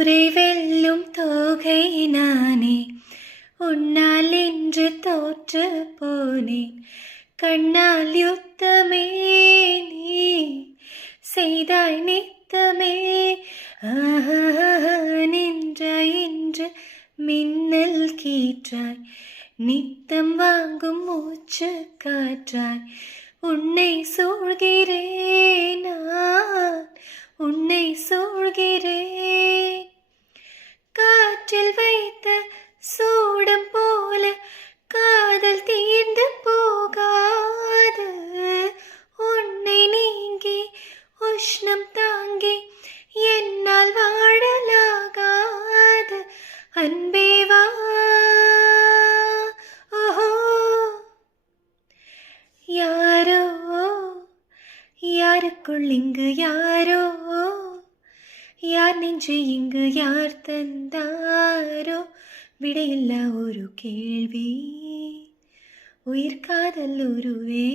ஊரை வெல்லும் தோகை நானே, உன்னால் என்று தோற்று போனேன். கண்ணால் யுத்தமே நீ செய்தாய் நித்தமே, நின்றாய் என்று மின்னல் கீற்றாய், நித்தம் வாங்கும் மூச்சு காற்றாய். உன்னை சூழ்கிறேன் நான், உன்னை சூழ்கிறேன். காற்றில் வைத்த சூடம் போல காதல் தீர்ந்து போகாது. உன்னை நீங்கி உஷ்ணம் தாங்கி என்னால் வாழலாகாது. அன்பே வா, ஓஹோ. யாரோ யாருக்குள் இங்கு யாரோ, யார் நெஞ்சு இங்கு யார் தந்தாரோ. விடையில்லா ஒரு கேள்வி, உயிர் காதல் உருவே.